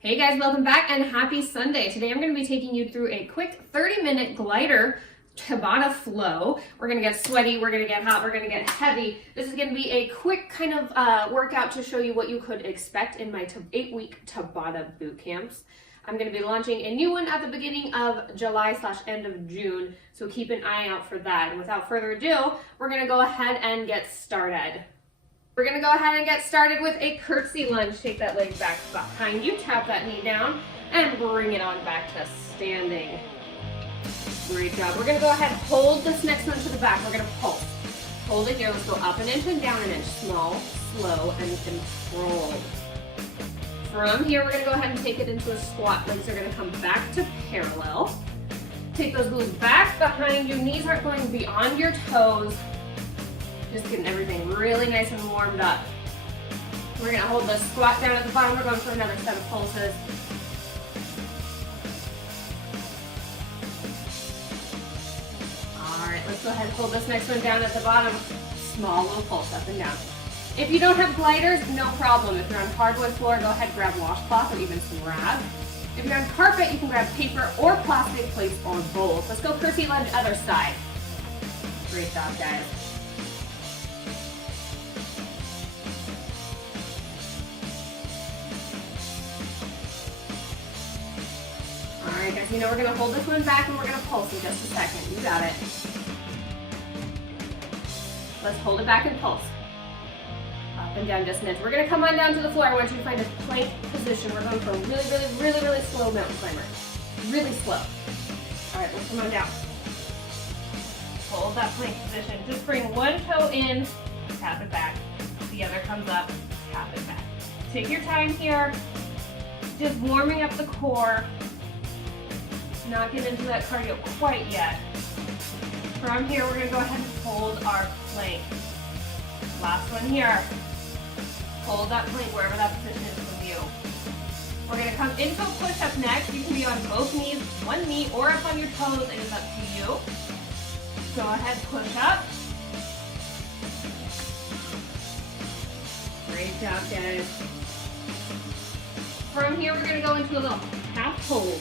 Hey guys, welcome back and happy Sunday. Today I'm going to be taking you through a quick 30-minute glider Tabata flow. We're going to get sweaty, we're going to get hot, we're going to get heavy. This is going to be a quick kind of workout to show you what you could expect in my 8-week Tabata Bootcamps. I'm going to be launching a new one at the beginning of July/end of June, so keep an eye out for that. And without further ado, we're going to go ahead and get started. We're going to go ahead and get started with a curtsy lunge. Take that leg back behind you, tap that knee down, and bring it on back to standing. Great job. We're going to go ahead and hold this next one to the back. We're going to pulse. Hold it here. Let's go up an inch and down an inch. Small, slow, and controlled. From here, we're going to go ahead and take it into a squat. Legs are going to come back to parallel. Take those glutes back behind you. Knees aren't going beyond your toes. Just getting everything really nice and warmed up. We're going to hold the squat down at the bottom. We're going for another set of pulses. All right, let's go ahead and hold this next one down at the bottom. Small little pulse up and down. If you don't have gliders, no problem. If you're on hardwood floor, go ahead and grab washcloth or even some rag. If you're on carpet, you can grab paper or plastic plates or both. Let's go curtsy lunge other side. Great job, guys. All right, guys, you know we're going to hold this one back and we're going to pulse in just a second. You got it. Let's hold it back and pulse. Up and down just an inch. We're going to come on down to the floor. I want you to find a plank position. We're going for a really slow mountain climber. Really slow. All right, let's come on down. Hold that plank position. Just bring one toe in, tap it back. The other comes up, tap it back. Take your time here. Just warming up the core. Not get into that cardio quite yet. From here, we're going to go ahead and hold our plank. Last one here. Hold that plank wherever that position is for you. We're going to come into a push-up next. You can be on both knees, one knee, or up on your toes. It is up to you. Go ahead, push up. Great job, guys. From here, we're going to go into a little half hold.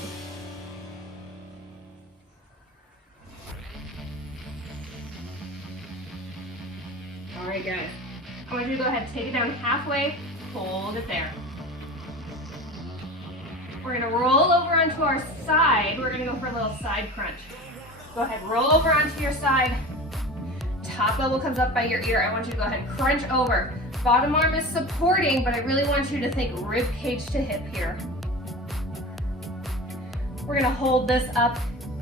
All right, guys. I want you to go ahead and take it down halfway, hold it there. We're going to roll over onto our side. We're going to go for a little side crunch. Go ahead, roll over onto your side. Top elbow comes up by your ear. I want you to go ahead and crunch over. Bottom arm is supporting, but I really want you to think rib cage to hip here. We're going to hold this up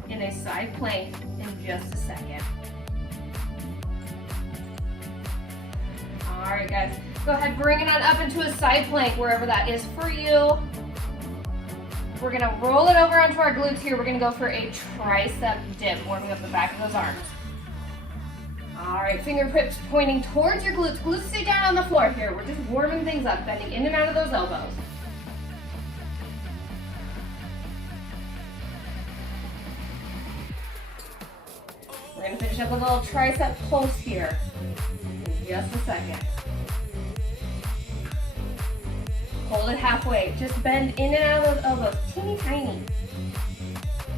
in a side plank in just a second. All right, guys, go ahead, bring it on up into a side plank, wherever that is for you. We're gonna roll it over onto our glutes here. We're gonna go for a tricep dip, warming up the back of those arms. All right, fingertips pointing towards your glutes. Glutes stay down on the floor here. We're just warming things up, bending in and out of those elbows. We're gonna finish up with a little tricep pulse here. Just a second. Hold it halfway. Just bend in and out of those elbows, teeny tiny.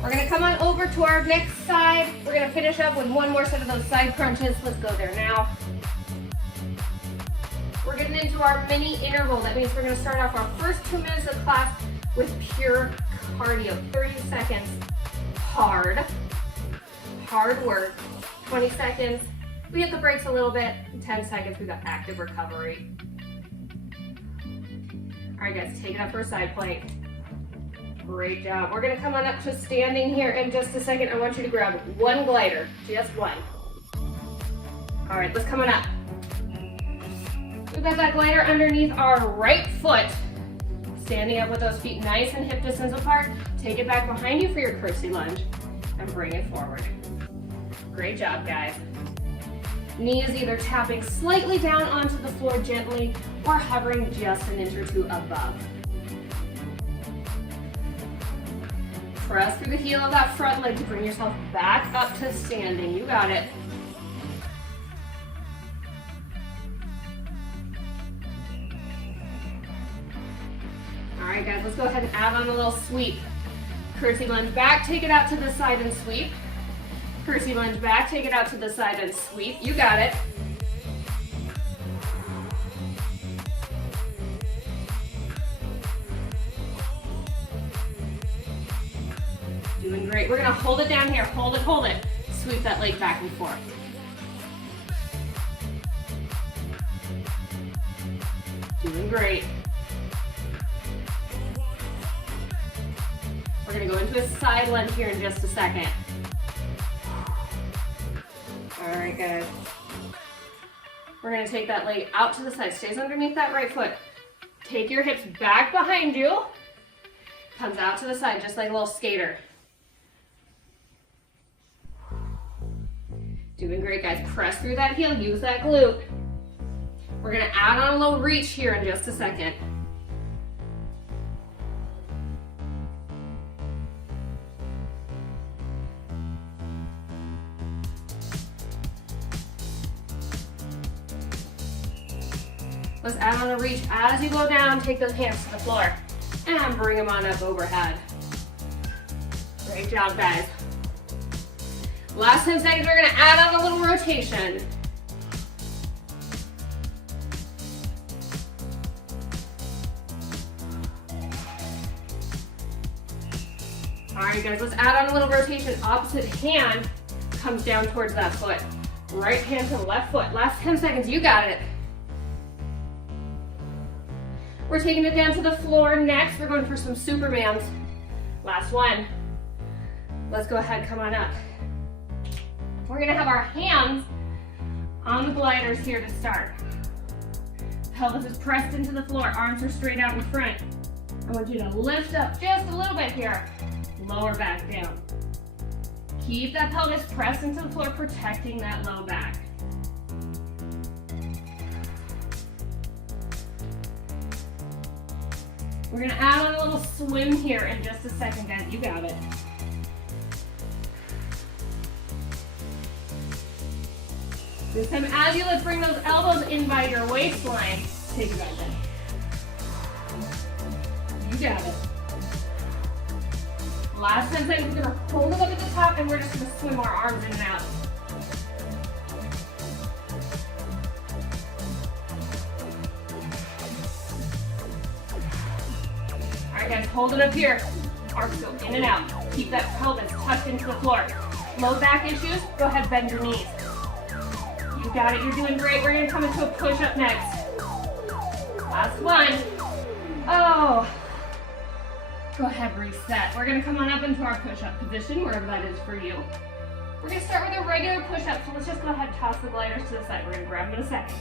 We're gonna come on over to our next side. We're gonna finish up with one more set of those side crunches. Let's go there now. We're getting into our mini interval. That means we're gonna start off our first 2 minutes of class with pure cardio. 30 seconds, hard work. 20 seconds. We hit the brakes a little bit. In 10 seconds, we got active recovery. All right, guys, take it up for a side plank. Great job. We're gonna come on up to standing here in just a second. I want you to grab one glider, just one. All right, let's come on up. We've got that glider underneath our right foot. Standing up with those feet nice and hip distance apart. Take it back behind you for your curtsy lunge and bring it forward. Great job, guys. Knee is either tapping slightly down onto the floor gently or hovering just an inch or two above. Press through the heel of that front leg to bring yourself back up to standing. You got it. All right, right, guys, let's go ahead and add on a little sweep. Curtsy lunge back, take it out to the side and sweep. Curtsy lunge back, take it out to the side and sweep. You got it. Doing great. We're gonna hold it down here. Hold it, hold it. Sweep that leg back and forth. Doing great. We're gonna go into a side lunge here in just a second. All right, guys. We're gonna take that leg out to the side. Stays underneath that right foot. Take your hips back behind you. Comes out to the side, just like a little skater. Doing great, guys. Press through that heel, use that glute. We're gonna add on a little reach here in just a second. Let's add on a reach as you go down. Take those hands to the floor and bring them on up overhead. Great job, guys. Last 10 seconds, we're gonna add on a little rotation. All right, guys, let's add on a little rotation. Opposite hand comes down towards that foot. Right hand to the left foot. Last 10 seconds, you got it. We're taking it down to the floor next. We're going for some Supermans. Last one. Let's go ahead, come on up. We're gonna have our hands on the gliders here to start. Pelvis is pressed into the floor, arms are straight out in front. I want you to lift up just a little bit here. Lower back down. Keep that pelvis pressed into the floor, protecting that low back. We're gonna add on a little swim here in just a second, guys. You got it. This time, as you lift, bring those elbows in by your waistline. Take it back then. You got it. Last 10 seconds, we're gonna hold it up at the top and we're just gonna swim our arms in and out. All right, guys, hold it up here. Arms go in and out. Keep that pelvis tucked into the floor. Low back issues, go ahead, bend your knees. You got it, you're doing great. We're gonna come into a push-up next. Last one. Oh. Go ahead, reset. We're gonna come on up into our push-up position, wherever that is for you. We're gonna start with a regular push-up, so let's just go ahead and toss the gliders to the side. We're gonna grab them in a second.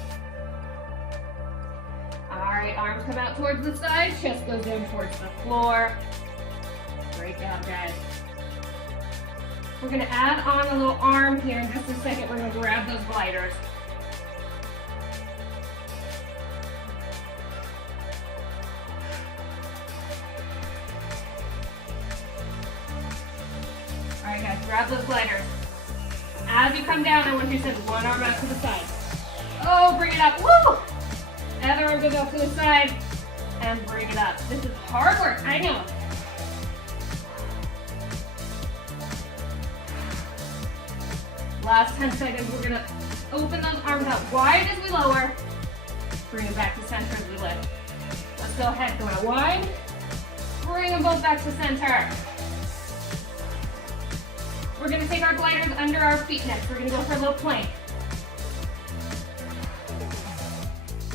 All right, arms come out towards the side, chest goes down towards the floor. Great job, guys. We're gonna add on a little arm here in just a second. We're gonna grab those gliders. All right, guys, grab those gliders. As you come down, I want you to send one arm out to the side. Oh, bring it up, woo! Other arm goes out to the side, and bring it up. This is hard work, I know. Last 10 seconds, we're gonna open those arms out wide as we lower. Bring them back to center as we lift. Let's go ahead, go out wide. Bring them both back to center. We're gonna take our gliders under our feet next. We're gonna go for a little plank.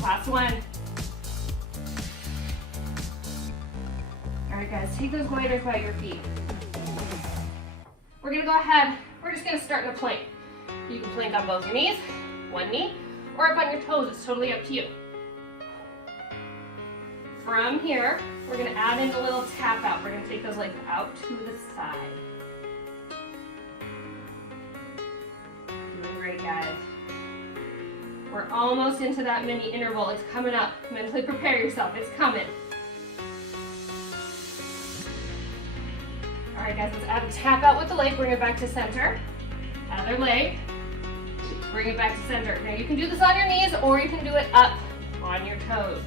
Last one. All right, guys, take those gliders by your feet. We're gonna go ahead, we're just gonna start in a plank. You can plank on both your knees, one knee, or up on your toes. It's totally up to you. From here, we're gonna add in a little tap out. We're gonna take those legs out to the side. Doing great, guys. We're almost into that mini interval. It's coming up. Mentally prepare yourself. It's coming. All right, guys, let's add a tap out with the leg. Bring it back to center. Other leg. Bring it back to center. Now you can do this on your knees or you can do it up on your toes.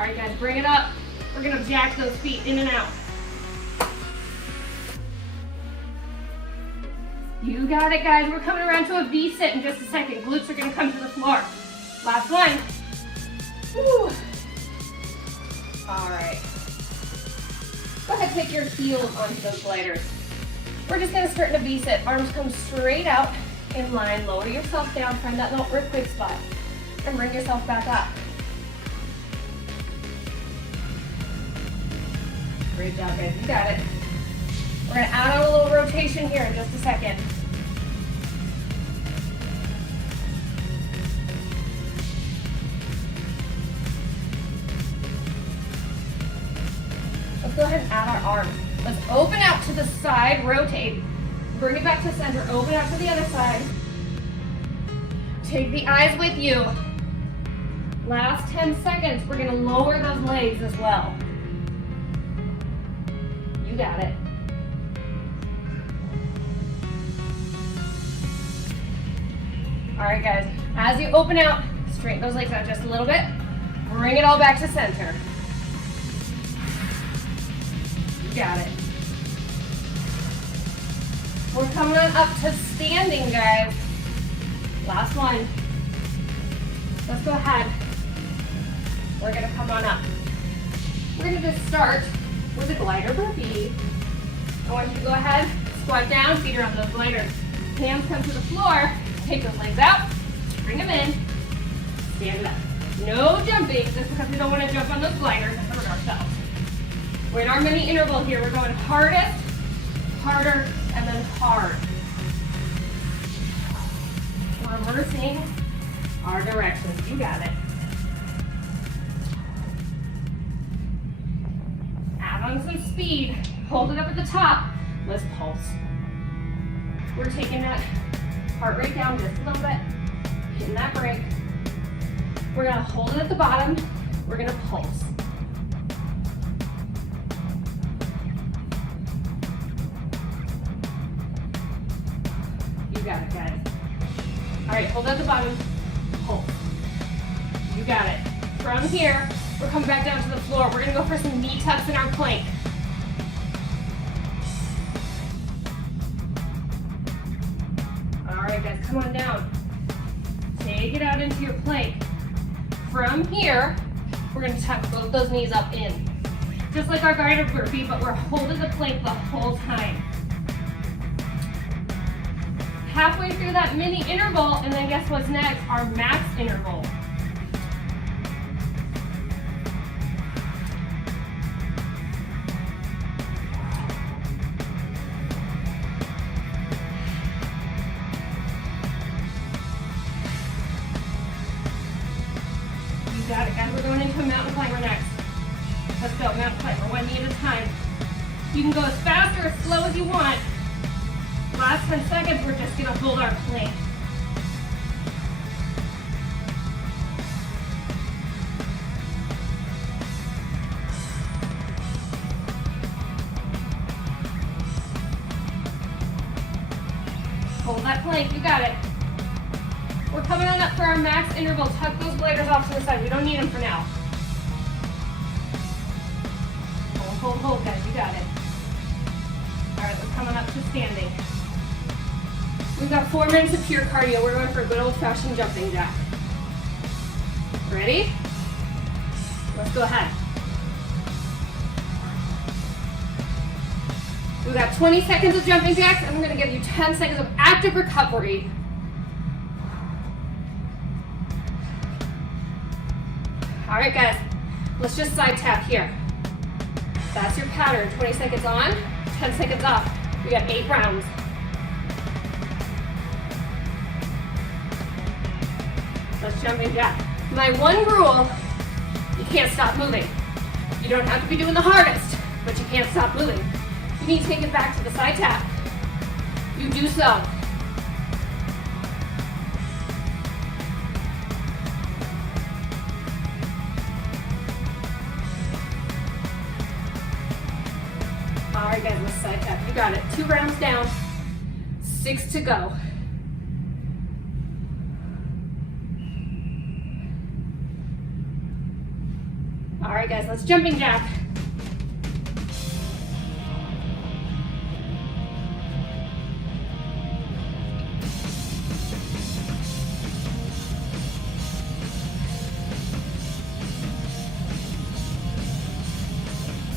right, guys, bring it up. We're gonna jack those feet in and out. You got it, guys. We're coming around to a V sit in just a second. Glutes are gonna come to the floor. Last one. Woo. All right. Go ahead, take your heels onto those gliders. We're just gonna start in a V sit. Arms come straight out in line. Lower yourself down. Find that little earthquake spot. And bring yourself back up. Great job, guys. You got it. We're gonna add on a little rotation here in just a second. Let's go ahead and add our arms. Let's open out to the side, rotate. Bring it back to center, open out to the other side. Take the eyes with you. Last 10 seconds, we're gonna lower those legs as well. You got it. All right, guys, as you open out, straighten those legs out just a little bit. Bring it all back to center. You got it. We're coming on up to standing, guys. Last one. Let's go ahead. We're gonna come on up. We're gonna just start with a glider burpee. I want you to go ahead, squat down, feet are on those gliders. Hands come to the floor, take those legs out, bring them in, stand up. No jumping, just because we don't want to jump on those gliders and hurt ourselves. We're in our mini interval here. We're going hardest, harder, and then hard. We're reversing our directions. You got it. Add on some speed. Hold it up at the top. Let's pulse. We're taking that heart rate down just a little bit. Hitting that brake. We're gonna hold it at the bottom. We're gonna pulse. You got it, guys. All right, hold at the bottom, pulse. You got it. From here, we're coming back down to the floor. We're gonna go for some knee tucks in our plank. All right, guys, come on down. Take it out into your plank. From here, we're gonna tuck both those knees up in. Just like our guided burpee, but we're holding the plank the whole time. Halfway through that mini interval, and then guess what's next? Our max interval. You got it, guys. We're going into a mountain climber next. Let's go, mountain climber, one knee at a time. You can go as fast or as slow as you want. Last 10 seconds, we're just gonna hold our plank. Hold that plank, you got it. We're coming on up for our max interval. Tuck those gliders off to the side. We don't need them for now. Hold, guys, you got it. All right, we're coming up to standing. We've got 4 minutes of pure cardio. We're going for a good old-fashioned jumping jack. Ready? Let's go ahead. We've got 20 seconds of jumping jacks, and we're going to give you 10 seconds of active recovery. All right, guys, let's just side tap here. That's your pattern. 20 seconds on, 10 seconds off. We got 8 rounds. Let's jumping jack. My one rule, you can't stop moving. You don't have to be doing the hardest, but you can't stop moving. You need to take it back to the side tap. You do so. All right, guys, let's side tap. You got it. 2 rounds down, 6 to go. All right, guys, let's jumping jack.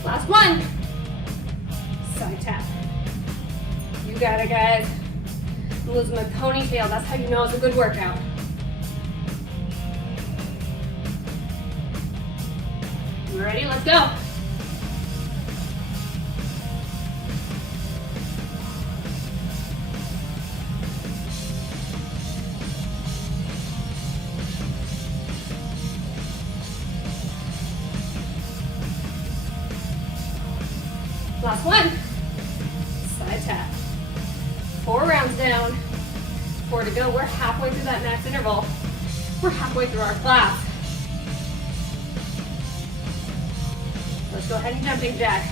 Last one. Side tap. You got it, guys. I'm losing my ponytail. That's how you know it's a good workout. You ready? Let's go. Last one. Side tap. 4 rounds down. 4 to go. We're halfway through that max interval. We're halfway through our class. Let's go ahead and jumping jack.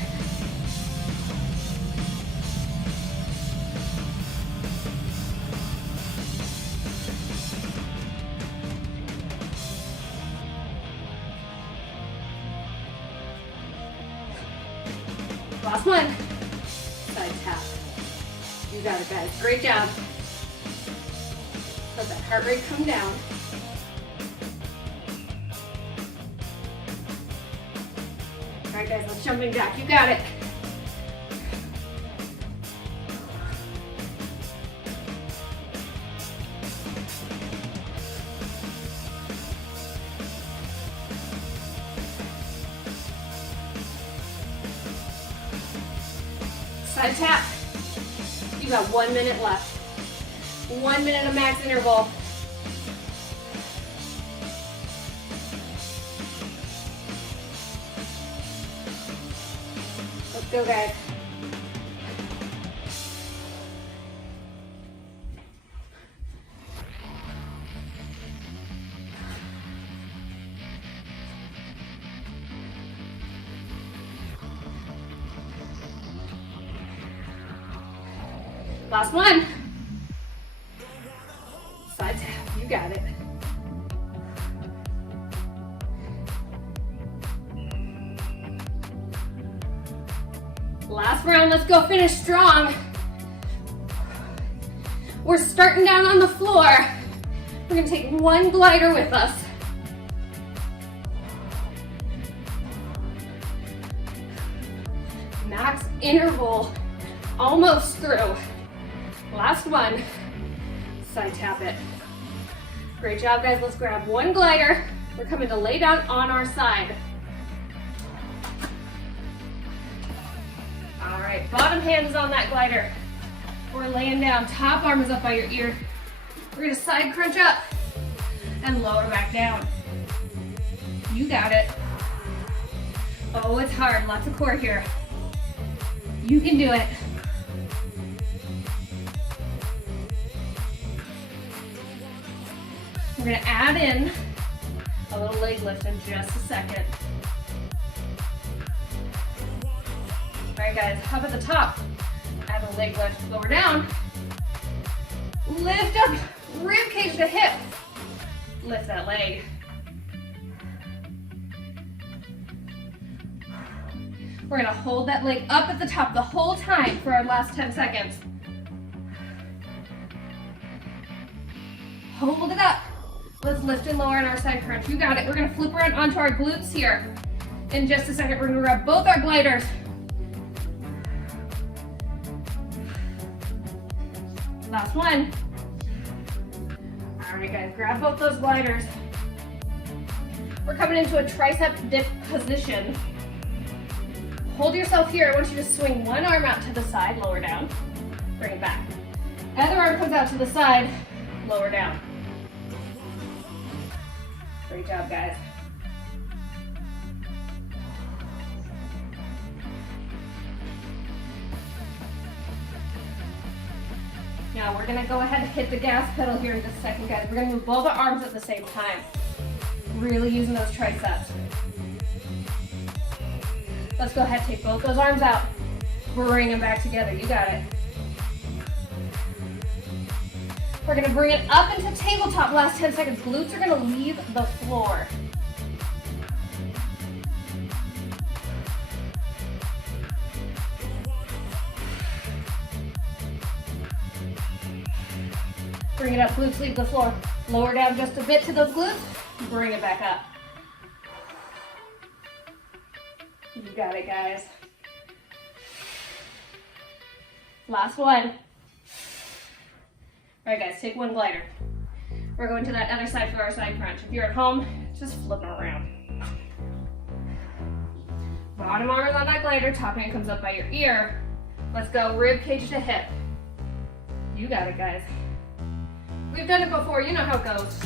Last one. Side tap. You got it, guys. Great job. Let that heart rate come down. All right, guys, let's jumping jack. You got it. Side tap. You got 1 minute left. 1 minute of max interval. Let's go, guys. Last one. Side tap, you got it. Last round, let's go finish strong. We're starting down on the floor. We're gonna take 1 glider with us. Max interval, almost through. Last one, side tap it. Great job, guys. Let's grab 1 glider. We're coming to lay down on our side. All right, bottom hand is on that glider. We're laying down, top arm is up by your ear. We're gonna side crunch up and lower back down. You got it. Oh, it's hard, lots of core here. You can do it. We're gonna add in a little leg lift in just a second. All right, guys, up at the top, add a leg lift, lower down. Lift up, rib cage to hip. Lift that leg. We're gonna hold that leg up at the top the whole time for our last 10 seconds. Hold it up. Let's lift and lower in our side crunch. You got it. We're gonna flip around onto our glutes here. In just a second, we're gonna grab both our gliders. Last one. All right, guys, grab both those gliders. We're coming into a tricep dip position. Hold yourself here. I want you to swing 1 arm out to the side, lower down. Bring it back. Other arm comes out to the side, lower down. Great job, guys. Now we're gonna go ahead and hit the gas pedal here in just a second, guys. We're gonna move both our arms at the same time. Really using those triceps. Let's go ahead, take both those arms out. Bring them back together, you got it. We're gonna bring it up into tabletop, last 10 seconds. Glutes are gonna leave the floor. Bring it up, glutes leave the floor. Lower down just a bit to those glutes. Bring it back up. You got it, guys. Last one. All right, guys, take one glider. We're going to that other side for our side crunch. If you're at home, just flip it around. Bottom arm is on that glider, top hand comes up by your ear. Let's go rib cage to hip. You got it, guys. We've done it before, you know how it goes.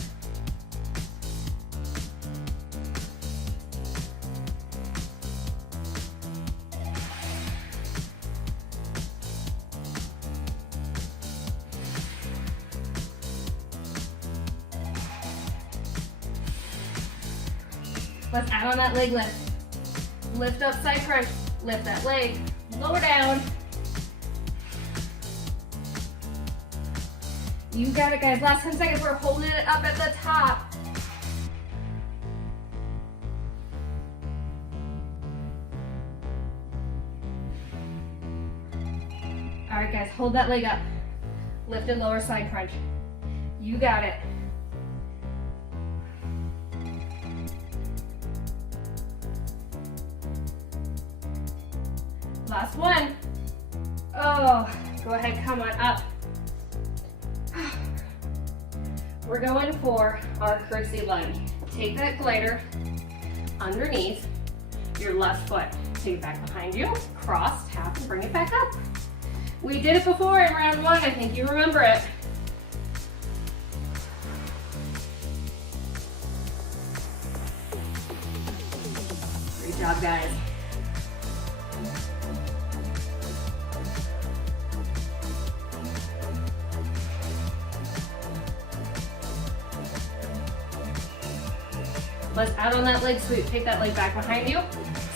Let's add on that leg lift. Lift up side crunch, lift that leg, lower down. You got it, guys. Last 10 seconds, we're holding it up at the top. All right, guys, hold that leg up. Lift and lower side crunch. You got it. Last one. Oh, go ahead, come on up. We're going for our curtsy lunge. Take that glider underneath your left foot. Take it back behind you, cross, tap, and bring it back up. We did it before in round one. I think you remember it. Great job, guys. Let's add on that leg sweep. Take that leg back behind you.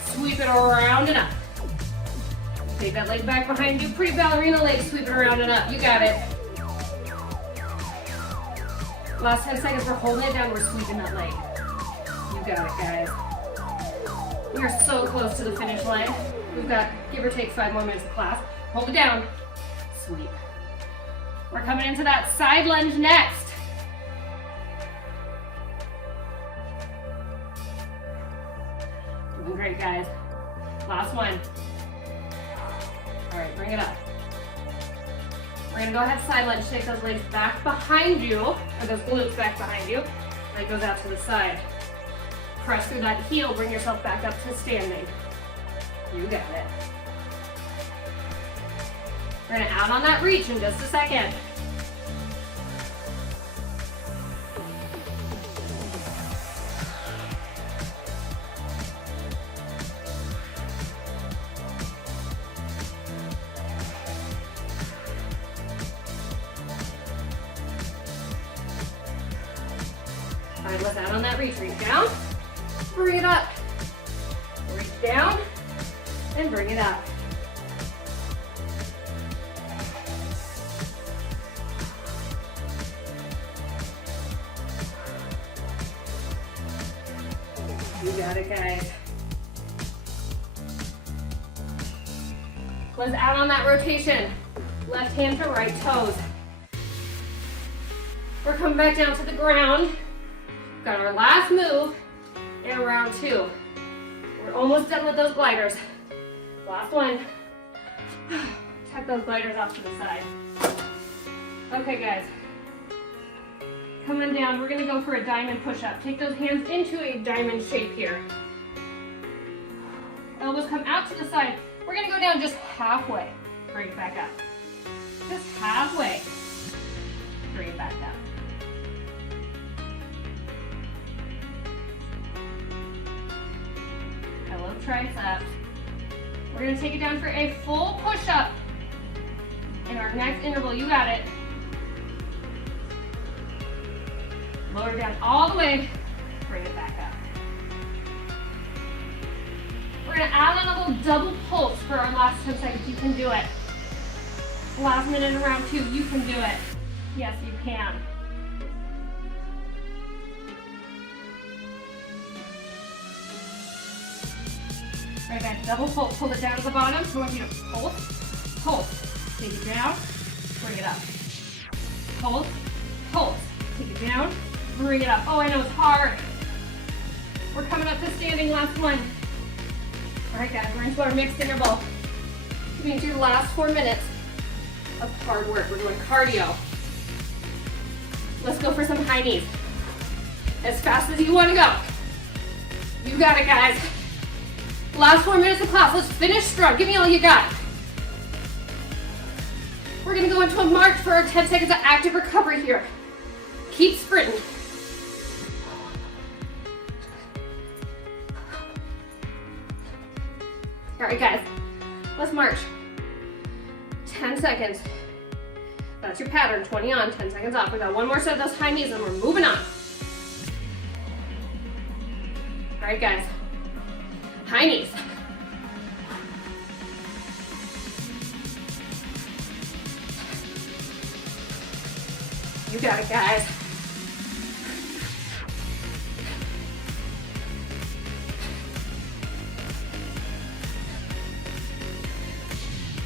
Sweep it around and up. Take that leg back behind you. Pretty ballerina leg. Sweep it around and up. You got it. Last 10 seconds. We're holding it down. We're sweeping that leg. You got it, guys. We are so close to the finish line. We've got, give or take, 5 more minutes of class. Hold it down. Sweep. We're coming into that side lunge next. Doing great, guys. Last one. All right, bring it up. We're gonna go ahead side lunge. Take those legs back behind you, or those glutes back behind you. Leg goes out to the side. Press through that heel, bring yourself back up to standing. You got it. We're gonna add on that reach in just a second. All right, let's add on that reach. Reach down, bring it up. Reach down, and bring it up. You got it, guys. Let's add on that rotation. Left hand to right toes. We're coming back down to the ground. Got our last move in round 2. We're almost done with those gliders. Last one. Tuck those gliders off to the side. Okay, guys. Coming down, we're gonna go for a diamond push-up. Take those hands into a diamond shape here. Elbows come out to the side. We're gonna go down just halfway. Bring it back up. Just halfway. Bring it back up. I love triceps. We're gonna take it down for a full push-up in our next interval. You got it. Lower down all the way, bring it back up. We're gonna add on a little double pulse for our last 10 seconds. You can do it. Last minute in round 2, you can do it. Yes, you can. All right, guys, double pulse. Pull it down to the bottom. So I want you to pulse, pulse. Take it down, bring it up. Pulse, Down, bring it up. Oh, I know it's hard. We're coming up to standing, last one. All right, guys, we're into our mixed interval. We're going to do the last 4 minutes of hard work. We're doing cardio. Let's go for some high knees. As fast as you want to go. You got it, guys. Last 4 minutes of class. Let's finish strong. Give me all you got. We're going to go into a march for our 10 seconds of active recovery here. Keep sprinting. All right, guys, let's march. 10 seconds. That's your pattern, 20 on, 10 seconds off. We got one more set of those high knees and we're moving on. All right, guys, high knees. You got it, guys.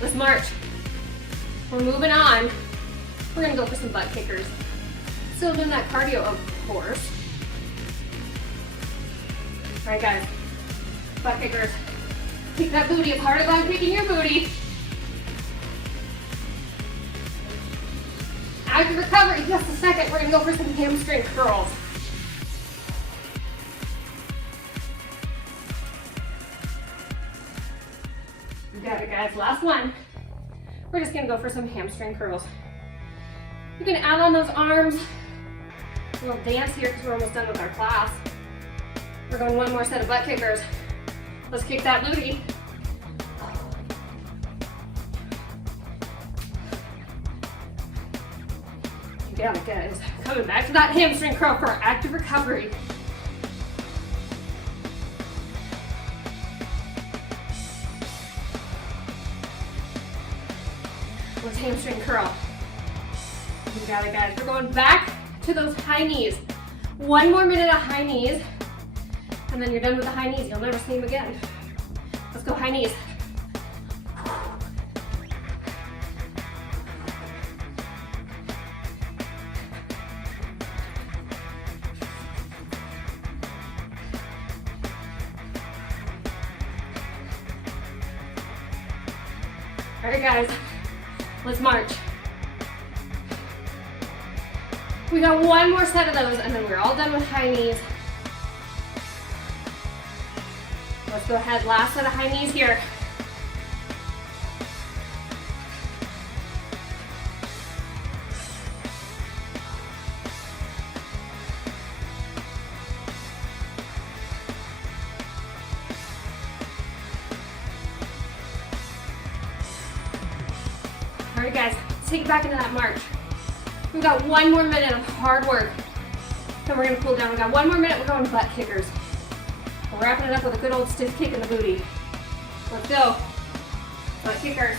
Let's march. We're moving on. We're gonna go for some butt kickers. Still doing that cardio, of course. All right, guys, butt kickers. Kick that booty as hard as I'm kicking your booty. Active recovery, just a second. We're gonna go for some hamstring curls. You got it, guys, last one. We're just gonna go for some hamstring curls. You can add on those arms. We'll dance here because we're almost done with our class. We're going one more set of butt kickers. Let's kick that booty. You got it, guys. Coming back to that hamstring curl for our active recovery. Let's hamstring curl. You got it, guys. We're going back to those high knees. One more minute of high knees, and then you're done with the high knees. You'll never see them again. Let's go high knees. All right, guys, let's march. We got one more set of those, and then we're all done with high knees. Let's go ahead, last set of high knees here. All right, guys, let's take it back into that march. We've got one more minute of hard work. Then we're gonna cool down. We've got one more minute, we're going butt kickers. We're wrapping it up with a good old stiff kick in the booty. Let's go. Butt kickers.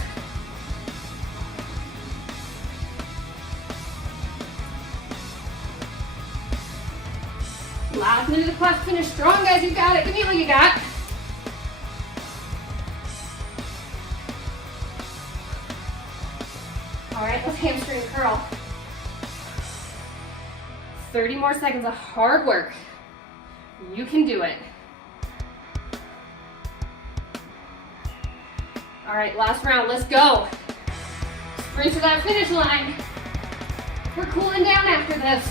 Last minute of the class, finish strong, guys. You got it. Give me all you got. All right, let's hamstring curl. 30 more seconds of hard work. You can do it. All right, last round, let's go. Sprint to that finish line. We're cooling down after this.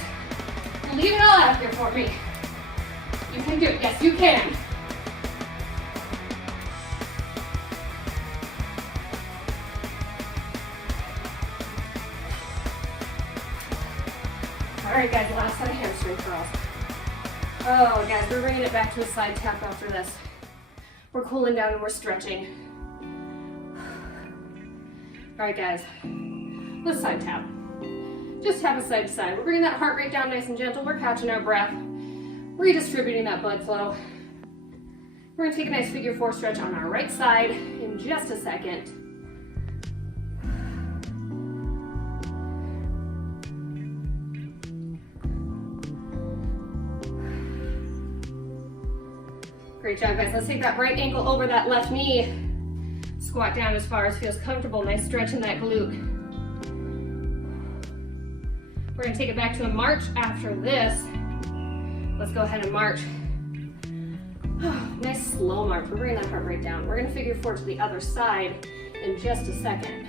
Leave it all out here for me. You can do it, yes you can. All right, guys, last set of hamstring curls. Oh, guys, we're bringing it back to a side tap after this. We're cooling down and we're stretching. All right, guys, let's side tap. Just tap it side to side. We're bringing that heart rate down nice and gentle. We're catching our breath, redistributing that blood flow. We're gonna take a nice figure 4 stretch on our right side in just a second. Great job, guys. Let's take that right ankle over that left knee. Squat down as far as feels comfortable. Nice stretch in that glute. We're We're gonna take it back to a march after this. Let's go ahead and march. Nice slow march. We're bringing that heart rate down. We're gonna figure 4 to the other side in just a second.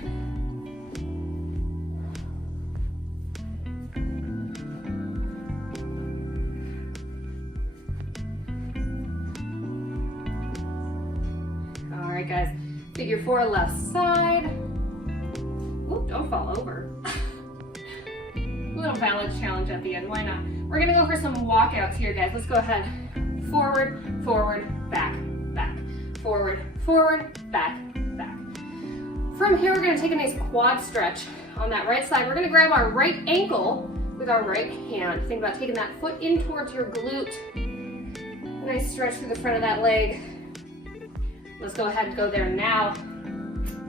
All right, guys. Figure 4 left side. Oop, don't fall over. Little balance challenge at the end, why not? We're gonna go for some walkouts here, guys. Let's go ahead. Forward, forward, back, back. Forward, forward, back, back. From here, we're gonna take a nice quad stretch on that right side. We're gonna grab our right ankle with our right hand. Think about taking that foot in towards your glute. Nice stretch through the front of that leg. Let's go ahead and go there now.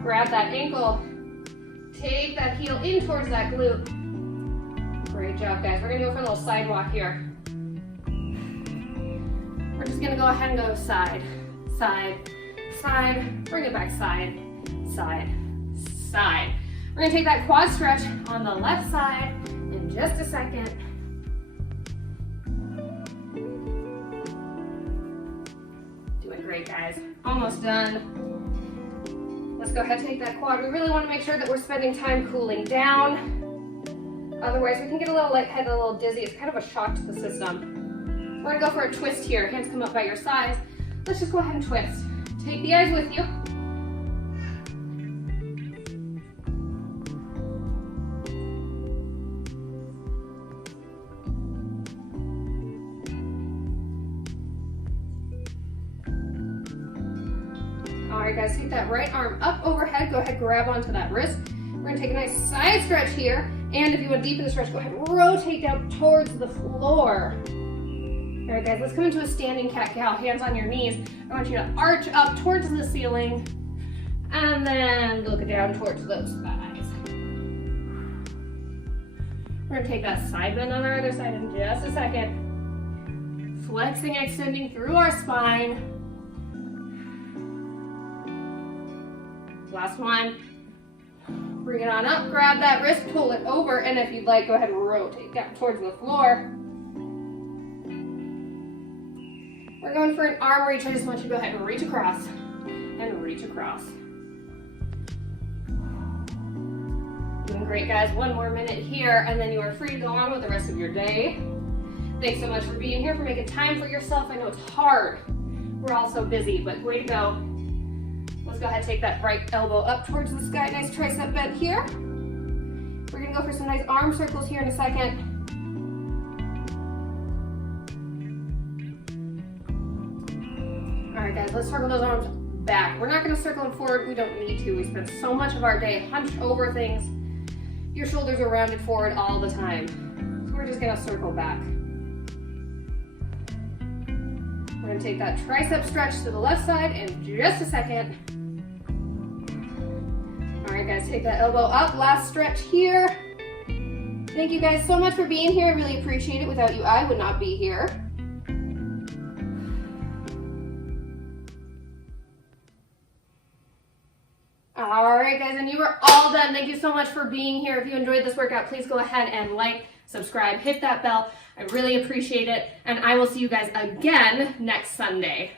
Grab that ankle. Take that heel in towards that glute. Great job, guys. We're gonna go for a little sidewalk here. We're just gonna go ahead and go side, side, side. Bring it back side, side, side. We're gonna take that quad stretch on the left side in just a second. Doing great, guys. Almost done. Let's go ahead and take that quad. We really want to make sure that we're spending time cooling down. Otherwise, we can get a little lightheaded, a little dizzy. It's kind of a shock to the system. We're gonna go for a twist here. Hands come up by your sides. Let's just go ahead and twist. Take the eyes with you. All right, guys, take that right arm up overhead. Go ahead, grab onto that wrist. We're gonna take a nice side stretch here. And if you want to deepen the stretch, go ahead and rotate down towards the floor. All right, guys, let's come into a standing cat-cow. Hands on your knees. I want you to arch up towards the ceiling and then look down towards those thighs. We're gonna take that side bend on our other side in just a second. Flexing, extending through our spine. Last one. Bring it on up, grab that wrist, pull it over, and if you'd like, go ahead and rotate down towards the floor. We're going for an arm reach. I just want you to go ahead and reach across and reach across. Doing great, guys. One more minute here, and then you are free to go on with the rest of your day. Thanks so much for being here, for making time for yourself. I know it's hard. We're all so busy, but way to go. Let's go ahead and take that right elbow up towards the sky. Nice tricep bend here. We're gonna go for some nice arm circles here in a second. All right, guys, let's circle those arms back. We're not gonna circle them forward. We don't need to. We spend so much of our day hunched over things. Your shoulders are rounded forward all the time. So we're just gonna circle back. We're gonna take that tricep stretch to the left side in just a second. All right, guys, take that elbow up. Last stretch here. Thank you guys so much for being here. I really appreciate it. Without you, I would not be here. All right, guys, and you are all done. Thank you so much for being here. If you enjoyed this workout, please go ahead and like, subscribe, hit that bell. I really appreciate it, and I will see you guys again next Sunday.